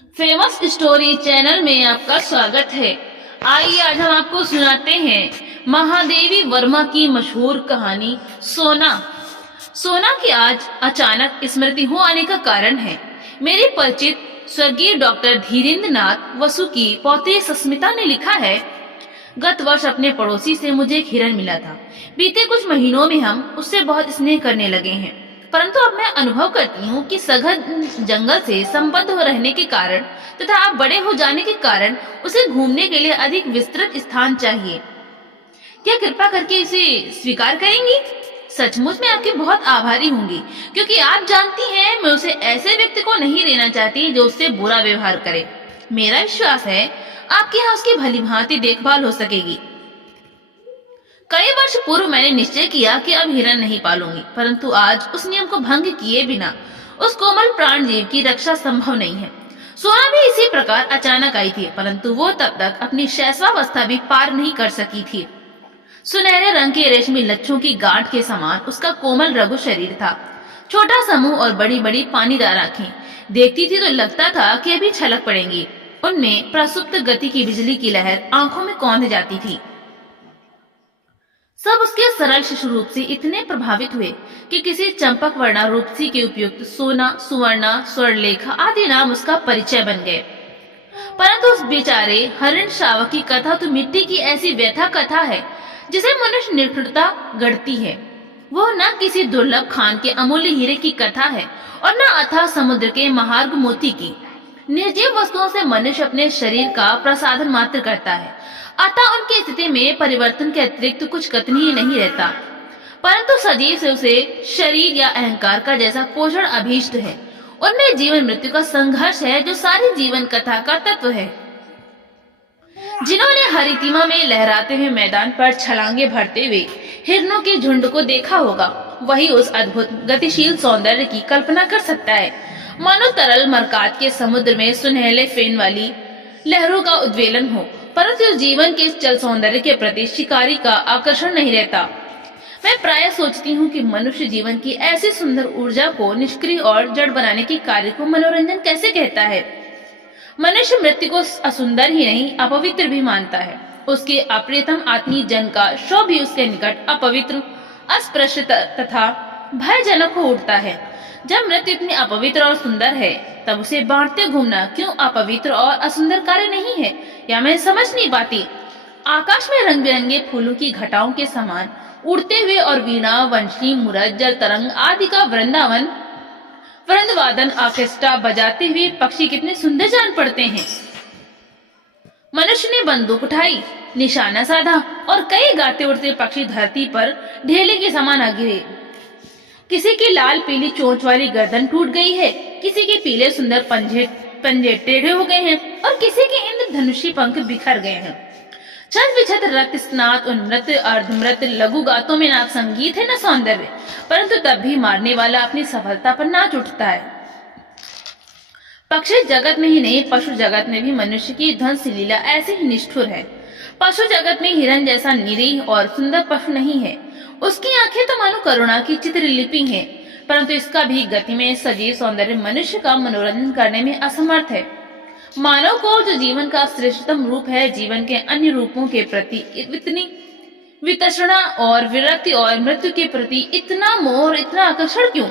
Famous story channel में आपका स्वागत है। आइए आज हम आपको सुनाते हैं महादेवी वर्मा की मशहूर कहानी सोना। सोना की आज अचानक स्मृति हो आने का कारण है मेरे परिचित स्वर्गीय डॉक्टर धीरेन्द्र नाथ वसु की पौत्री सस्मिता ने लिखा है। गत वर्ष अपने पड़ोसी से मुझे एक हिरण मिला था। बीते कुछ महीनों में हम उससे बहुत स्नेह करने लगे हैं, परंतु अब मैं अनुभव करती हूँ कि सघन जंगल से संबद्ध हो रहने के कारण तथा आप बड़े हो जाने के कारण उसे घूमने के लिए अधिक विस्तृत स्थान चाहिए। क्या कृपा करके इसे स्वीकार करेंगी? सचमुच मैं आपकी बहुत आभारी होंगी, क्योंकि आप जानती हैं मैं उसे ऐसे व्यक्ति को नहीं देना चाहती जो उससे बुरा व्यवहार करे। मेरा विश्वास है आपके यहाँ उसकी भली भांति देखभाल हो सकेगी। कई वर्ष पूर्व मैंने निश्चय किया कि अब हिरण नहीं पालूंगी, परंतु आज उस नियम को भंग किए बिना उस कोमल प्राण जीव की रक्षा संभव नहीं है। सोना भी इसी प्रकार अचानक आई थी, परंतु वो तब तक अपनी शैशवावस्था भी पार नहीं कर सकी थी। सुनहरे रंग के रेशमी लच्छों की गांठ के समान उसका कोमल रघु शरीर था। छोटा सा मुंह और बड़ी बड़ी पानीदार आंखें। देखती थी तो लगता था कि अभी छलक पड़ेंगी। उनमें प्रसुप्त गति की बिजली की लहर आंखों में कौंध जाती थी। सब उसके सरल शिशु रूप से इतने प्रभावित हुए कि किसी चंपक वर्णा रूपसी के उपयुक्त सोना, सुवर्णा, स्वर्णलेखा आदि नाम उसका परिचय बन गए। परंतु उस बेचारे हरिण शावक की कथा तो मिट्टी की ऐसी व्यथा कथा है जिसे मनुष्य निर्भरता गढ़ती है। वो न किसी दुर्लभ खान के अमूल्य हीरे की कथा है और न अथाह समुद्र के महार्घ मोती की। निर्जीव वस्तुओं से मनुष्य अपने शरीर का प्रसाधन मात्र करता है, अतः उनकी स्थिति में परिवर्तन के अतिरिक्त कुछ कतनी ही नहीं रहता। परंतु सजीव से उसे शरीर या अहंकार का जैसा पोषण अभीष्ट है। उनमें जीवन मृत्यु का संघर्ष है जो सारी जीवन कथा का तत्व है। जिन्होंने हरितिमा में लहराते हुए मैदान पर छलांगे भरते हुए हिरणों के झुंड को देखा होगा, वही उस अद्भुत गतिशील सौंदर्य की कल्पना कर सकता है। मानो तरल मरकात के समुद्र में सुनहले फेन वाली लहरों का उद्वेलन हो, परंतु जीवन के चल सौंदर्य के प्रति शिकारी का आकर्षण नहीं रहता। मैं प्राय सोचती हूँ कि मनुष्य जीवन की ऐसी सुंदर ऊर्जा को निष्क्रिय और जड़ बनाने के कार्य को मनोरंजन कैसे कहता है। मनुष्य मृत्यु को असुंदर ही नहीं अपवित्र भी मानता है। उसके अप्रियतम आत्मीय जन का शव भी उसके निकट अपवित्र, अस्पृश्य तथा भयजनक हो उठता है। जब मृत्यु इतनी अपवित्र और सुंदर है, तब उसे बांटते घूमना क्यों अपवित्र और असुंदर कार्य नहीं है, या मैं समझ नहीं पाती। आकाश में रंग बिरंगे फूलों की घटाओं के समान उड़ते हुए और वीणा, वंशी, मुरज, जल तरंग आदि का वृंदावन वृंदवादन ऑर्केस्ट्रा बजाते हुए पक्षी कितने सुंदर जान पड़ते हैं। मनुष्य ने बंदूक उठाई, निशाना साधा और कई गाते उड़ते पक्षी धरती पर ढेले के समान आ गिरे। किसी की लाल पीली चोंच वाली गर्दन टूट गई है, किसी के पीले सुंदर पंजे टेढ़े हो गए हैं और किसी के इंद्रधनुषी पंख बिखर गए हैं। छत बिछत रक्त स्नात उन्मृत अर्धमृत लघु गातों में ना संगीत है न सौंदर्य, परंतु तब भी मारने वाला अपनी सफलता पर नाच उठता है। पक्षी जगत में ही नहीं, पशु जगत में भी मनुष्य की ध्वंस लीला ऐसे ही निष्ठुर है। पशु जगत में हिरण जैसा निरीह और सुंदर पशु नहीं है। उसकी आंखें तो मानो करुणा की चित्रलिपि हैं, परंतु इसका भी गति में सजीव सौंदर्य मनुष्य का मनोरंजन करने में असमर्थ है। मानव को जो जीवन का श्रेष्ठतम रूप है, जीवन के अन्य रूपों के प्रति इतनी वितृष्णा और विरक्ति और मृत्यु के प्रति इतना मोह और इतना आकर्षण क्यों?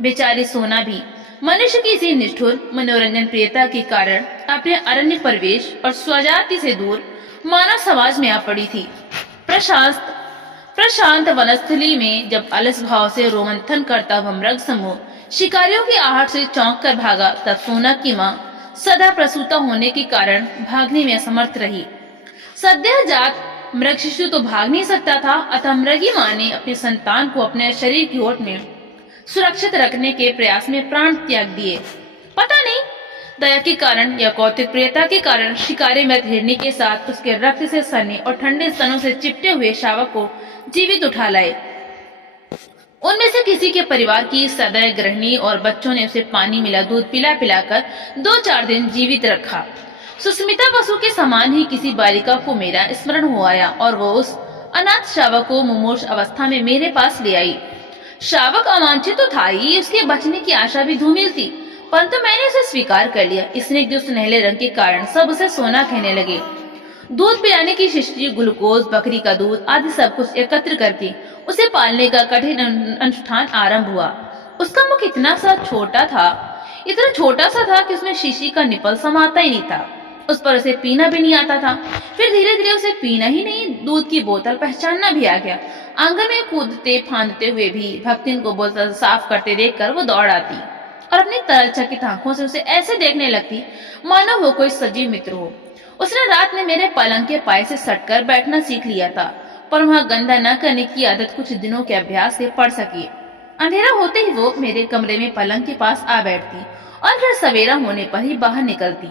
बेचारी सोना भी मनुष्य की इसी निष्ठुर मनोरंजन प्रियता के कारण अपने अरण्य परिवेश और स्वजाति से दूर मानव समाज में आ पड़ी थी। प्रशांत वनस्थली में जब अलस भाव से रोमंथन करता हुआ मृग समूह शिकारियों की आहट से चौंक कर भागा, तब सोना की माँ सदा प्रसूता होने के कारण भागने में असमर्थ रही। सद्य जात मृग शिशु तो भाग नहीं सकता था, अतः मृगी माँ ने अपने संतान को अपने शरीर की ओट में सुरक्षित रखने के प्रयास में प्राण त्याग दिए। पता नहीं दया के कारण या कौतुक प्रियता के कारण शिकारी मृत हिरनी के साथ उसके रक्त से सने और ठंडे स्तनों से चिपटे हुए शावक को जीवित उठा लाए। उनमें से किसी के परिवार की सदैव गृहिणी और बच्चों ने उसे पानी मिला दूध पिला पिलाकर 2-4 दिन जीवित रखा। सुस्मिता बसु के समान ही किसी बालिका को मेरा स्मरण हो आया और वो उस अनाथ शावक को मुमूर्ष अवस्था में मेरे पास ले आई। शावक अवांछित तो था ही, उसके बचने की आशा भी धूमिल थी, परंतु मैंने उसे स्वीकार कर लिया। स्नेक जो सुनहले रंग के कारण सब उसे सोना कहने लगे। दूध पिलाने की शिष्टी, ग्लूकोज, बकरी का दूध आदि सब कुछ एकत्र करके उसे पालने का कठिन अनुष्ठान आरंभ हुआ। उसका मुख इतना छोटा सा था कि उसमें शीशी का निपल समाता ही नहीं था। उस पर उसे पीना भी नहीं आता था। फिर धीरे धीरे उसे पीना ही नहीं, दूध की बोतल पहचानना भी आ गया। आंगन में कूदते फांदते हुए भी भक्तिन को बोतल साफ करते देखकर वो दौड़ आती और अपनी तरल चकित आंखों से उसे ऐसे देखने लगती मानो वो कोई सजीव मित्र हो। उसने रात में मेरे पलंग के पाए से सटकर बैठना सीख लिया था, पर वहां गंदा न करने की आदत कुछ दिनों के अभ्यास से पड़ सकी। अंधेरा होते ही वो मेरे कमरे में पलंग के पास आ बैठती और फिर सवेरा होने पर ही बाहर निकलती।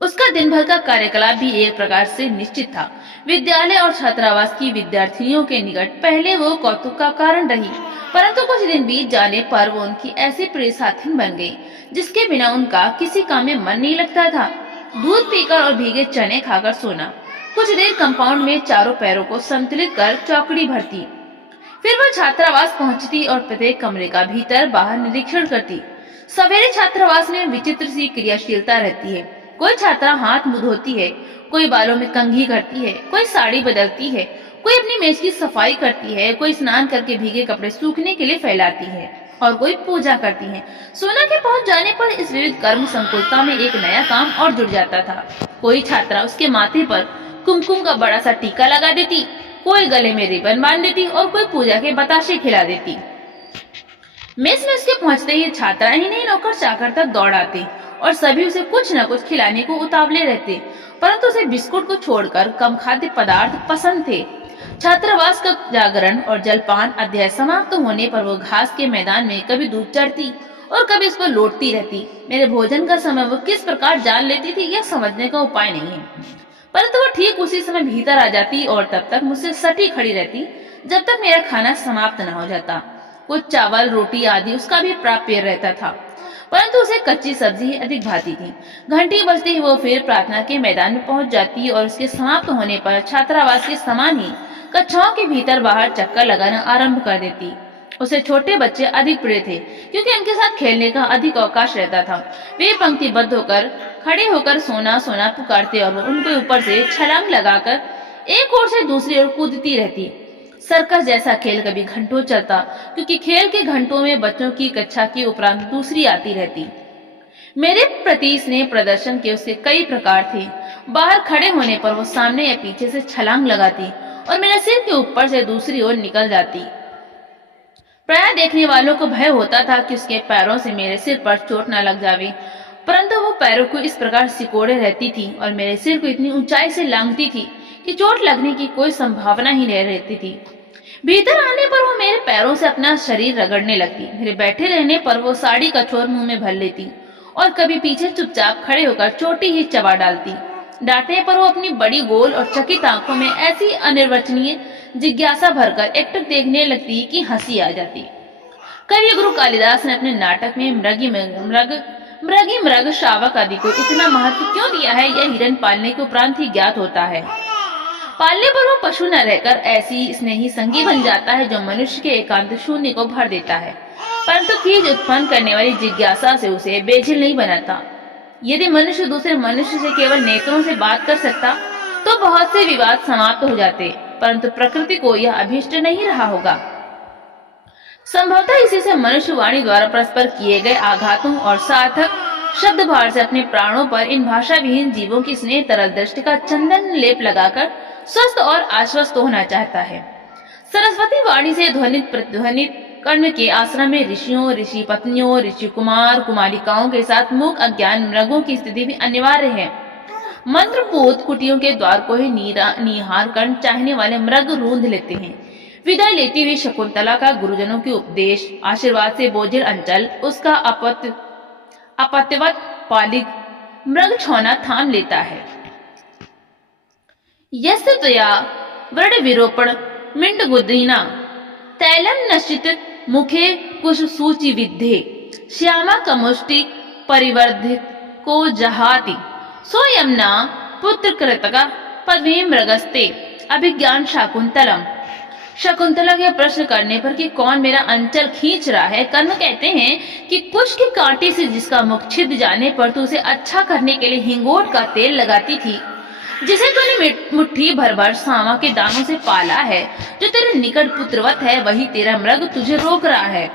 उसका दिन भर का कार्यकलाप भी एक प्रकार से निश्चित था। विद्यालय और छात्रावास की विद्यार्थिनियों के निकट पहले वो कौतुक का कारण रही, परंतु कुछ दिन बीत जाने पर वो उनकी ऐसी प्रिय साथिन बन गई जिसके बिना उनका किसी काम में मन नहीं लगता था। दूध पीकर और भीगे चने खाकर सोना, कुछ देर कंपाउंड में चारों पैरों को संतुलित कर चौकड़ी भरती, फिर वह छात्रावास पहुंचती और प्रत्येक कमरे का भीतर बाहर निरीक्षण करती। सवेरे छात्रावास में विचित्र सी क्रियाशीलता रहती है। कोई छात्रा हाथ मुंह धोती है, कोई बालों में कंघी करती है, कोई साड़ी बदलती है, कोई अपनी मेज की सफाई करती है, कोई स्नान करके भीगे कपड़े सूखने के लिए फैलाती है और कोई पूजा करती है। सोना के पहुंच जाने पर इस विविध कर्म संकुलता में एक नया काम और जुड़ जाता था। कोई छात्रा उसके माथे पर कुमकुम का बड़ा सा टीका लगा देती, कोई गले में रिबन बांध देती और कोई पूजा के बताशे खिला देती। मेस में उसके पहुंचते ही छात्रा ही नहीं, नौकर चाकर तक दौड़ आते और सभी उसे कुछ न कुछ खिलाने को उतावले रहते, परंतु उसे बिस्कुट को छोड़कर कम खाद्य पदार्थ पसंद थे। छात्रावास का जागरण और जलपान अध्याय समाप्त होने पर वो घास के मैदान में कभी दूध चढ़ती और कभी उस पर लौटती रहती। मेरे भोजन का समय वो किस प्रकार जान लेती थी यह समझने का उपाय नहीं है, परंतु वो ठीक उसी समय भीतर आ जाती और तब तक मुझसे सटी खड़ी रहती जब तक मेरा खाना समाप्त न हो जाता। कुछ चावल रोटी आदि उसका भी प्राप्य रहता था, परंतु उसे कच्ची सब्जी ही अधिक भाती थी। घंटी बजते ही वो फिर प्रार्थना के मैदान में पहुंच जाती और उसके समाप्त होने पर छात्रावास के समान ही कक्षाओं के भीतर बाहर चक्कर लगाना आरंभ कर देती। उसे छोटे बच्चे अधिक प्रिय थे क्योंकि उनके साथ खेलने का अधिक अवकाश रहता था। वे पंक्तिबद्ध होकर खड़े होकर सोना सोना पुकारते और वो उनके ऊपर से छलांग लगाकर एक ओर से दूसरी ओर कूदती रहती। सर्कस जैसा खेल कभी घंटों चलता क्योंकि खेल के घंटों में बच्चों की कक्षा के उपरांत दूसरी आती रहती। मेरे प्रति स्नेह प्रदर्शन के उसके कई प्रकार थे। बाहर खड़े होने पर वो सामने या पीछे से छलांग लगाती और मेरे सिर के ऊपर से दूसरी ओर निकल जाती। प्रायः देखने वालों को भय होता था कि उसके पैरों से मेरे सिर पर चोट न लग जावे, परंतु वो पैरों को इस प्रकार सिकोड़े रहती थी और मेरे सिर को इतनी ऊंचाई से लांघती थी कि चोट लगने की कोई संभावना ही नहीं रहती थी। भीतर आने पर वो मेरे पैरों से अपना शरीर रगड़ने लगती। मेरे बैठे रहने पर वो साड़ी का छोर मुंह में भर लेती और कभी पीछे चुपचाप खड़े होकर चोटी ही चबा डालती। डांटने पर वो अपनी बड़ी गोल और चकित आंखों में ऐसी अनिर्वचनीय जिज्ञासा भरकर एकटक देखने लगती कि हंसी आ जाती। कवि गुरु कालिदास ने अपने नाटक में मृगी मृग शावक आदि को इतना महत्व क्यों दिया है, यह हिरन पालने के उपरांत ही ज्ञात होता है। पालने पर वो पशु न रहकर ऐसी स्नेही संगी बन जाता है जो मनुष्य के एकांत शून्य को भर देता है, परंतु खींच उत्पन्न करने वाली जिज्ञासा से उसे बेझिल नहीं बनाता। यदि मनुष्य दूसरे मनुष्य से केवल नेत्रों से बात कर सकता तो बहुत से विवाद समाप्त हो जाते, परंतु प्रकृति को यह अभीष्ट नहीं रहा होगा। संभवतः इसी से मनुष्य वाणी द्वारा परस्पर किए गए आघातों और सार्थक शब्द भार से अपने प्राणों पर इन भाषा विहीन जीवों की स्नेह तरल दृष्टि का चंदन लेप लगाकर स्वस्थ और आश्वस्त होना चाहता है। सरस्वती वाणी से ध्वनित प्रतिध्वनित कर्ण के आश्रम में ऋषियों, ऋषि पत्नियों, ऋषि कुमार कुमारिकाओं के साथ मूक अज्ञान मृगों की स्थिति भी अनिवार्य है। मंत्रपूत कुटियों के द्वार को ही निहार कर चाहने वाले मृग रूंध लेते हैं। विदाई लेती हुई शकुंतला का गुरुजनों के उपदेश आशीर्वाद से बोझिल अंचल उसका अपत्यवत पालिक मृग छौना थाम लेता है। यस्य त्वया व्रण विरोपण मिंड गुद्रीना तैलम नश्चित मुखे कुश सूचि विद्धे श्यामा कमुष्टि परिवर्धित को जहाति सो यमुना पुत्र कृतका पद्मी मृगस्ते अभिज्ञान शाकुंतलम। शकुंतला के प्रश्न करने पर कि कौन मेरा अंचल खींच रहा है, कर्ण कहते हैं कि कुश के कांटे से जिसका मुख छिद जाने पर तू उसे अच्छा करने के लिए हिंगोट का तेल लगाती थी, जिसे तूने मुट्ठी भर भर सांवा के दानों से पाला है, जो तेरे निकट पुत्रवत है, वही तेरा मृग तुझे रोक रहा है।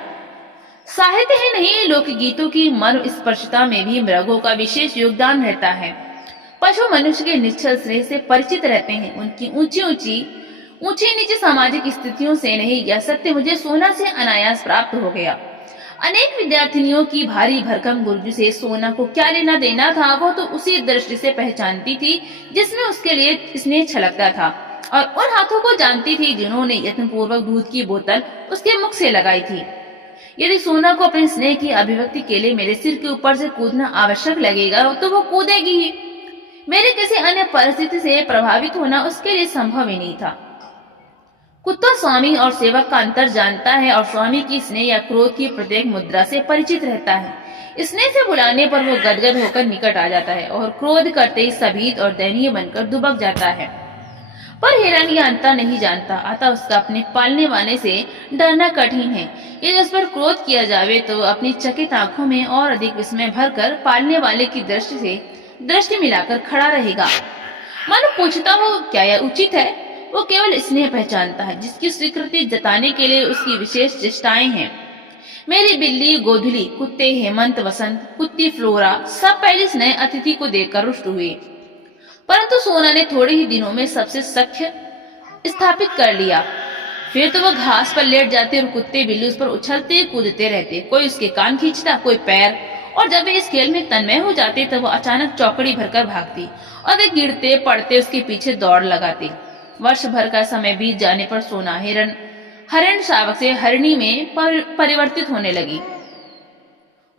साहित्य ही नहीं, लोकगीतों की मर्म स्पर्शता में भी मृगों का विशेष योगदान रहता है। पशु मनुष्य के निश्चल स्नेह से परिचित रहते हैं, उनकी ऊंची नीची सामाजिक स्थितियों से नहीं। यह सत्य मुझे सोना से अनायास प्राप्त हो गया। अनेक विद्यार्थिनियों की भारी भरकम गुरुजी से सोना को क्या लेना देना था, वो तो उसी दृष्टि से पहचानती थी जिसमें उसके लिए स्नेह छलकता था, और उन हाथों को जानती थी जिन्होंने यत्नपूर्वक दूध की बोतल उसके मुख से लगाई थी। यदि सोना को अपने स्नेह की अभिव्यक्ति के लिए मेरे सिर के ऊपर से कूदना आवश्यक लगेगा तो वो कूदेगी ही। मेरे किसी अन्य परिस्थिति से प्रभावित होना उसके लिए संभव ही नहीं था। कुत्ता स्वामी और सेवक का अंतर जानता है और स्वामी की स्नेह या क्रोध की प्रत्येक मुद्रा से परिचित रहता है। स्नेह से बुलाने पर वो गदगद होकर निकट आ जाता है और क्रोध करते ही सभीत और दयनीय बनकर दुबक जाता है। पर हिरण यह अंतर नहीं जानता, अतः उसका अपने पालने वाले से डरना कठिन है। यदि उस पर क्रोध किया जावे तो अपनी चकित आंखों में और अधिक विस्मय भरकर पालने वाले की दृष्टि से दृष्टि मिलाकर खड़ा रहेगा। मन पूछता हो क्या यह उचित है? वो केवल स्नेह पहचानता है जिसकी स्वीकृति जताने के लिए उसकी विशेष चेष्टाएं हैं। मेरी बिल्ली गोधुली, कुत्ते हेमंत वसंत, कुत्ती फ्लोरा सब पहले इस नए अतिथि को देखकर रुष्ट हुए, परंतु सोना ने थोड़े ही दिनों में सबसे सख्य स्थापित कर लिया। फिर तो वह घास पर लेट जाते और कुत्ते बिल्ली उस पर उछलते कूदते रहते, कोई उसके कान खींचता, कोई पैर, और जब वे इस खेल में तन्मय हो जाते तब वो अचानक चौकड़ी भरकर भागती और वे गिरते पड़ते उसके पीछे दौड़ लगाते। वर्ष भर का समय बीत जाने पर सोना हरिण शावक से हरिणी में परिवर्तित होने लगी।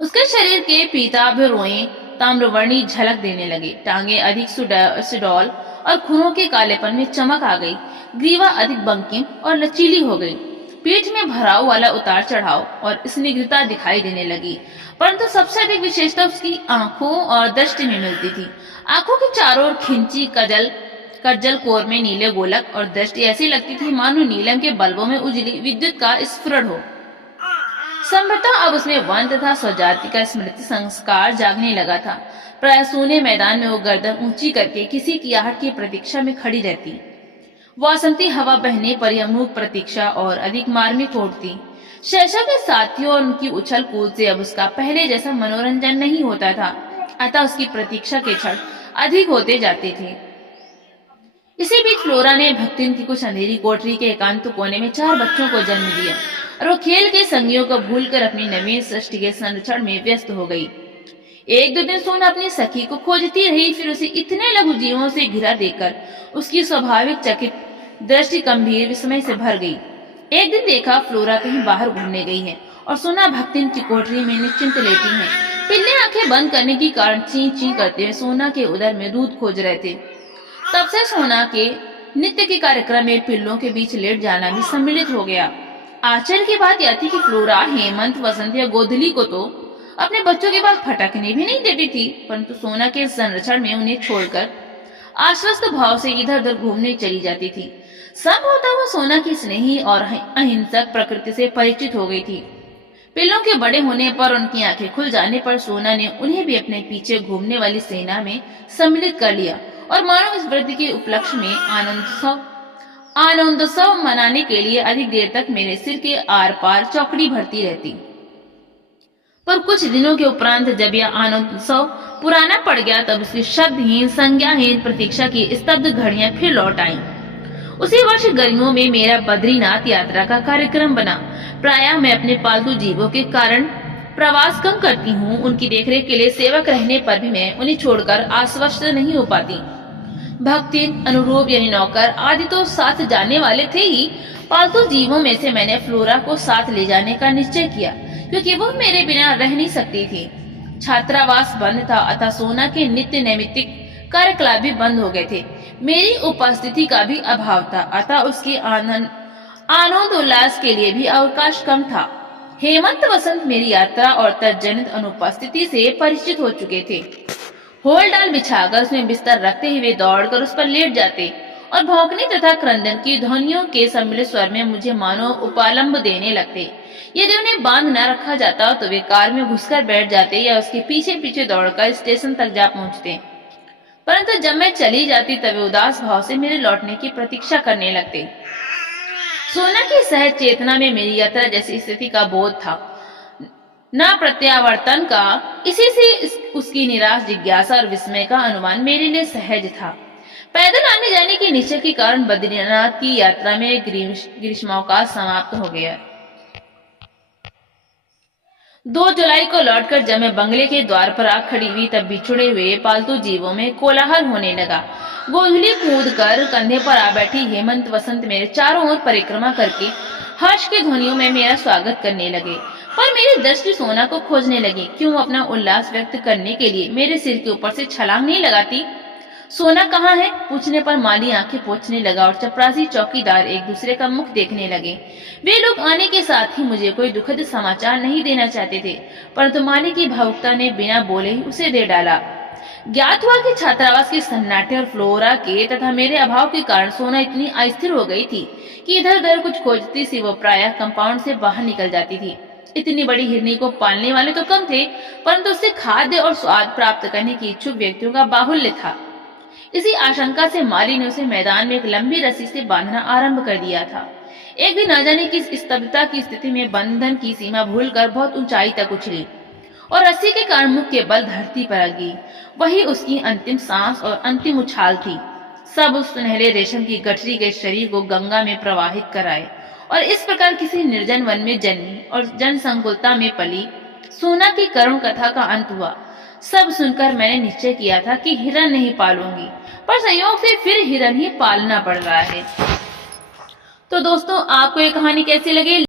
उसके शरीर के पीताभ रोएं ताम्रवर्णी झलक देने लगे, टांगे अधिक सुडौल और खुरों के कालेपन में चमक आ गई, ग्रीवा अधिक बंकिम और लचीली हो गई, पीठ में भराव वाला उतार चढ़ाव और स्निग्धता दिखाई देने लगी। परंतु सबसे अधिक विशेषता उसकी आंखों और दृष्टि में मिलती थी। आंखों के चारों ओर खिंची कज्जल कोर में नीले गोलक और दृष्टि ऐसी लगती थी मानो नीलम के बल्बों में उजली विद्युत का स्फुरण हो। संभवतः अब उसमें वन तथा स्वजाति का स्मृति संस्कार जागने लगा था। प्राय सूने मैदान में वो गर्दन ऊंची करके किसी की आहट की प्रतीक्षा में खड़ी रहती। वासंती हवा बहने पर यह मूक प्रतीक्षा और अधिक मार्मिक होती। शैशव के साथियों और उनकी उछल कूद से अब उसका पहले जैसा मनोरंजन नहीं होता था, अतः उसकी प्रतीक्षा के क्षण अधिक होते जाते थे। इसी बीच फ्लोरा ने भक्तिन की कुछ अंधेरी कोठरी के एकांत कोने में 4 बच्चों को जन्म दिया और वो खेल के संगियों को भूलकर अपनी नवीन सृष्टि के संरक्षण में व्यस्त हो गई। एक दो दिन सोना अपनी सखी को खोजती रही, फिर उसे इतने लघु जीवों से घिरा देखकर उसकी स्वाभाविक चकित दृष्टि गंभीर विस्मय से भर गई। एक दिन देखा फ्लोरा कहीं बाहर घूमने गई है और सोना भक्तिन की कोठरी में निश्चिंत लेटी है। पिल्ले आंखें बंद करने के कारण ची ची करते हुए सोना के उदर में दूध खोज रहे थे। तब से सोना के नित्य के कार्यक्रम में पिल्लों के बीच लेट जाना भी सम्मिलित हो गया। आश्चर्य की बात यह थी कि फ्लोरा हेमंत वसंत या गोधली को तो अपने बच्चों के पास फटकने भी नहीं देती थी, परंतु सोना के संरक्षण में उन्हें छोड़कर आश्वस्त भाव से इधर उधर घूमने चली जाती थी। संभवतः वो सोना की स्नेही और अहिंसक प्रकृति से परिचित हो गई थी। पिल्लों के बड़े होने पर उनकी आंखें खुल जाने पर सोना ने उन्हें भी अपने पीछे घूमने वाली सेना में सम्मिलित कर लिया और मानव इस वृद्धि के उपलक्ष्य में आनंदोत्सव मनाने के लिए अधिक देर तक मेरे सिर के आर पार चौकड़ी भरती रहती। पर कुछ दिनों के उपरांत जब यह आनंदोत्सव पुराना पड़ गया तब उसकी शब्दहीन संज्ञाहीन प्रतीक्षा की स्तब्ध घड़ियां फिर लौट आईं। उसी वर्ष गर्मियों में मेरा बद्रीनाथ यात्रा का कार्यक्रम बना। प्रायः मैं अपने पालतू जीवों के कारण प्रवास कम करती हूँ, उनकी देखरेख के लिए सेवक रहने पर भी मैं उन्हें छोड़कर आश्वस्त नहीं हो पाती। भक्ति अनुरूप यानी नौकर आदि तो साथ जाने वाले थे ही, पालतू जीवों में से मैंने फ्लोरा को साथ ले जाने का निश्चय किया क्योंकि वो मेरे बिना रह नहीं सकती थी। छात्रावास बंद था अतः सोना के नित्य नैमित्तिक कार्यकलाप भी बंद हो गए थे। मेरी उपस्थिति का भी अभाव था अतः उसके आनंद उल्लास के लिए भी अवकाश कम था। हेमंत वसंत मेरी यात्रा और तज्जनित अनुपस्थिति से परिचित हो चुके थे। होल डाल बिछाकर उसमें बिस्तर रखते ही वे दौड़कर उस पर लेट जाते और भौंकने तथा क्रंदन की ध्वनियों के सम्मिलित स्वर में मुझे मानो उपालंब देने लगते। यदि उन्हें बांध न रखा जाता तो वे कार में घुसकर बैठ जाते या उसके पीछे पीछे दौड़कर स्टेशन तक जा पहुंचते। परंतु जब मैं चली जाती तब वे उदास भाव से मेरे लौटने की प्रतीक्षा करने लगते। सोना की सहज चेतना में मेरी यात्रा जैसी स्थिति का बोध था, न प्रत्यावर्तन का। इसी से उसकी निराश जिज्ञासा और विस्मय का अनुमान मेरे लिए सहज था। पैदल आने जाने के निश्चय के कारण बद्रीनाथ की यात्रा में ग्रीष्मावकाश समाप्त हो गया। 2 जुलाई को लौटकर जब मैं बंगले के द्वार पर आ खड़ी हुई तब बिछुड़े हुए पालतू जीवों में कोलाहल होने लगा। गोधूली कूद कर कंधे पर आ बैठी हेमंत वसंत मेरे चारों ओर परिक्रमा करके हर्ष की ध्वनियों में मेरा स्वागत करने लगे। पर मेरी दृष्टि सोना को खोजने लगी। क्यों अपना उल्लास व्यक्त करने के लिए मेरे सिर के ऊपर से छलांग नहीं लगाती? सोना कहाँ है? पूछने पर माली आंखें पोंछने लगा और चपरासी चौकीदार एक दूसरे का मुख देखने लगे। वे लोग आने के साथ ही मुझे कोई दुखद समाचार नहीं देना चाहते थे, परंतु माली की भावुकता ने बिना बोले ही उसे दे डाला। ज्ञात हुआ कि छात्रावास के सन्नाटे और फ्लोरा के तथा मेरे अभाव के कारण सोना इतनी अस्थिर हो गई थी कि इधर उधर कुछ खोजती सी वो प्रायः कंपाउंड से बाहर निकल जाती थी। इतनी बड़ी हिरनी को पालने वाले तो कम थे, परंतु उससे खाद्य और स्वाद प्राप्त करने की इच्छुक व्यक्तियों का बाहुल्य था। इसी आशंका से माली ने उसे मैदान में एक लंबी रस्सी से बांधना आरंभ कर दिया था। एक दिन न जाने किस स्तब्धता की स्थिति में बंधन की सीमा भूलकर बहुत ऊंचाई तक उछली और रस्सी के कारण मुख के बल धरती पर गिरी। वही उसकी अंतिम सांस और अंतिम उछाल थी। सब उस सुनहरे रेशम की गठरी के शरीर को गंगा में प्रवाहित कराए और इस प्रकार किसी निर्जन वन में जन्मी और जनसंकुलता में पली सोना की करुण कथा का अंत हुआ। सब सुनकर मैंने निश्चय किया था कि हिरन नहीं पालूंगी, पर संयोग से फिर हिरन ही पालना पड़ रहा है। तो दोस्तों, आपको ये कहानी कैसी लगी?